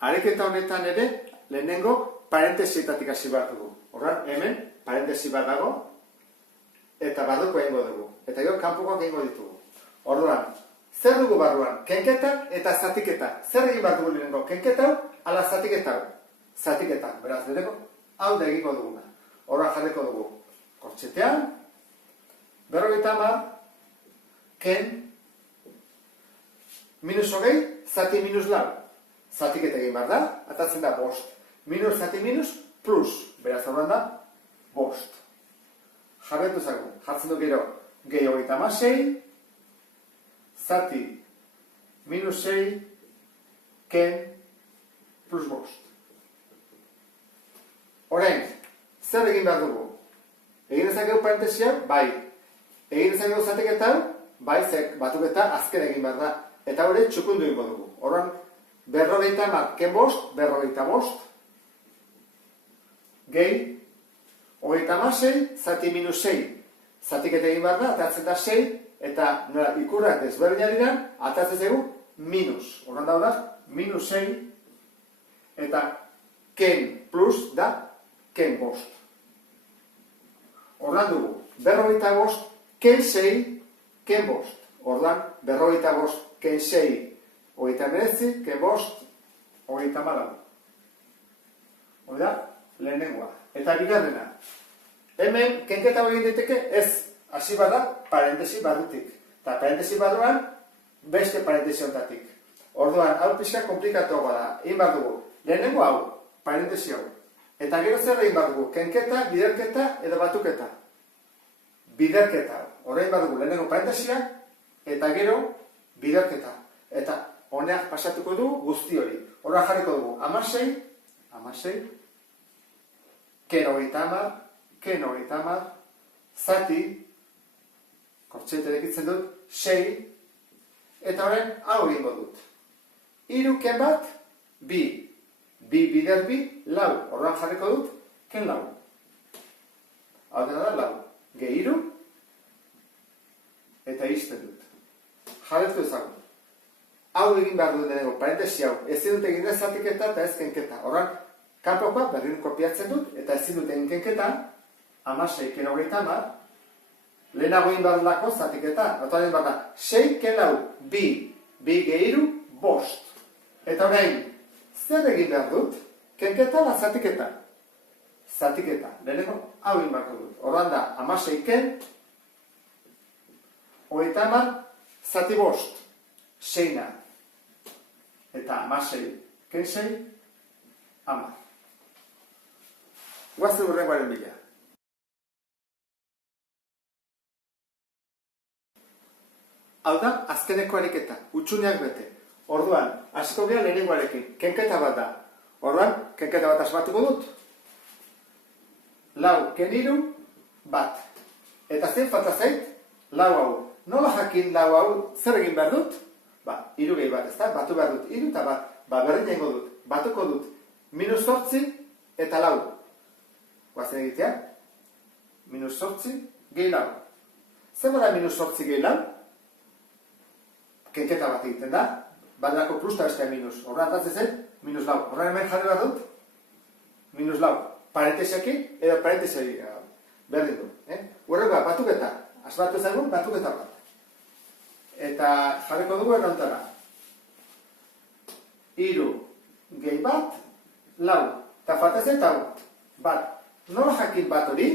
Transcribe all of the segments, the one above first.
Ariketa honetan ere, lehenengo parentesietatik hasi behar dugu. Horran, hemen, parentesi bat dago, eta barruko egingo dugu. Eta gero, kanpokoak egingo ditugu. Orduan, zer dugu barruan? Kenketa eta zatiketa. Zer egin behar dugu lehenengo? Kenketa hau, ala zatiketa hau. Zatiketa, beraz, lehenengo, hau da egingo duguna. Horran jarriko dugu. Kortxetean, 50, ken, minus hogei, zati minus lau. Zatiketa egin behar da, atatzen da bost. Minus zati minus, plus. Beraz, horren da, bost. Jarretu zago, jartzen du gero, gehi 36, zati minus 6, ken, plus bost. Orain, zer egin behar dugu? Egin ezakegu parentesia, bai. Egin ezakegu zatiketa, bai, batuketa azken egin behar da. Eta hori txukundu egingo dugu. Horren, 50, ken bost, 55, gehi, 36, zati minus 6. Zatiketa egin behar da, atatzen da 6, eta nola ikurrak desberdinak diran, atatzen zegu minus. Horren da, minus 6, eta ken plus da, ken bost. Horren dugu, 55, ken 6, ken bost. Horren, 55, ken 6, 39, ken bost, 34. Hori da, lehenengoa. Eta bigarrena. Hemen, kenketa hori diteke, ez, hasi bada, parentesi barrutik. Eta parentesi barruan, beste parentesi ontatik. Orduan, hau pixka komplikatuagoa da. Egin behar dugu, lehenengo hau, parentesi hau. Eta gero zer egin behar dugu, kenketa, biderketa edo batuketa. Biderketa. Horrein behar dugu, lehenengo parentesia, eta gero, biderketa. Eta honeak pasatuko du guzti hori. Horra jarriko dugu, 16, ken 30, zati, kortxete dekitzen dut, 6, eta horren hau egingo dut. 3 ken bat, 2, 2 bider 2, lau. Horran jarriko dut, ken lau. Hau dena da, lau. Gehi 3, eta izten dut. Jarretu ezagun. Hau egin behar dut denego, parentesi hau. Ezin dut egin zatiketa eta ez kenketa. Horran, kanpokoa berrin kopiatzen dut, eta ezin dut egin kenketa, 16 ken 30, lehenago egin behar dutako zatiketa. Eta egin behar da, 6 ken lau, 2, 2 gehi 3, bost. Eta orain, zer egin behar dut? Kenketa la zatiketa. Zatiketa. Lehenengo, hau egin behar dut. Horran da, 16 ken, 30, zati bost. 6, eta 16, ken 6, 10. Guazte urrengoaren bila. Hau da, azkeneko ariketa, utxuneak bete. Orduan, hasiko gara lehenengoarekin, kenketa bat da. Orduan, kenketa bat asmatuko dut. Lau, ken 3, bat. Eta zein falta zait, lau hau. Nola jakin lau hau, zer egin behar dut? 3 gehi bat, ezta? Batu behar dut, 3 eta bat. Berdin egingo dut, batuko dut. Minus 8 eta lau. Guazen egitea. Minus 8 gehi lau. Zer bada minus 8 gehi lau? Kenketa bat egiten da. Badelako plus eta bestea minus. Horren atatzen zen, minus lau. Horren hemen jarri behar dut? Minus lau. Parentesiakin edo parentesiakin. Berdin du. Horrega, batuketa. Asmatu ezagun, batuketa bat. Eta jarriko dugu errauntara. 3 gehi bat, lau. Eta faltazen eta bat. Nola jakin bat hori?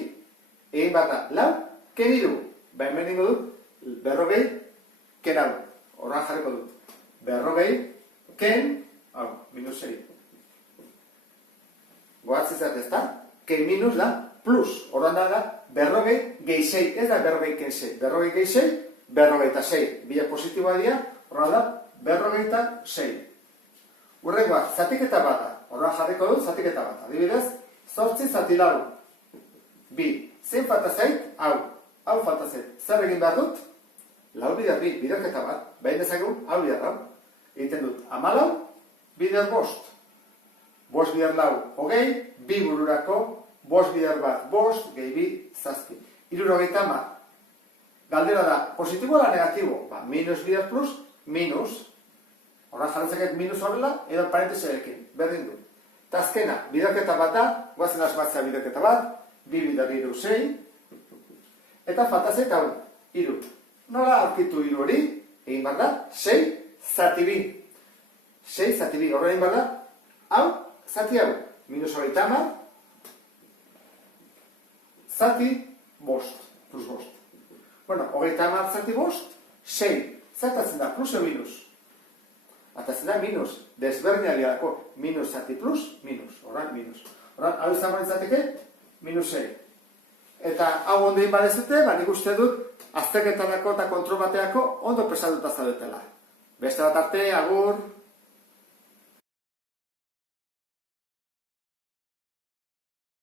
Egin bat da, lau, ken 3. Hemen ingo dut, 40, ken hau. Horran jarriko dut. 40, ken, hau, minus 6. Goatzizat ez da? Ken minus da, plus. Horran da, 40 gehi 6. Ez da 40 ken 6. 40 gehi 6. 46, bila positiboa dira, horra da, 46. Urrengoa, zatiketa bat da. Horra jarriko dut, zatiketa bat. Adibidez, 8 zati lau. 2. Zein falta zait? Hau. Hau falta zait. Zer egin behar dut? Lau bider 2, biderketa bat. Behin dezakegu, hau bider hau. Egiten dut, 14, bider bost. Bost bider lau, hogei, 2 bururako, bost bider bat, bost, gehi 2, zazpi. 70. Galdera da, positibo ala negatibo? Minus bider plus, minus. Horra jarretzaket minus horrela, edo parentesioekin, berdin du. Eta azkena, biderketa bat da, guazen asmatzea biderketa bat, 2 bider 3, 6, eta faltazet hau, 3. Nola aurkitu 3 hori, egin behar da, 6 zati 2. 6 zati 2, horra egin behar da, hau, zati hau, minus 30, zati bost, plus bost. Bueno, 30 zati bost, 6, zatatzen da, plus o minus. Atatzen da minus, desberdina dialako, minus zati plus, minus, horran minus. Horran, hau izan baritzateke, minus 6. Eta hau ondo inbadezute, nik uste dut, azterketarako eta kontrol bateako ondo presatuta zaudetela. Beste bat arte, agur!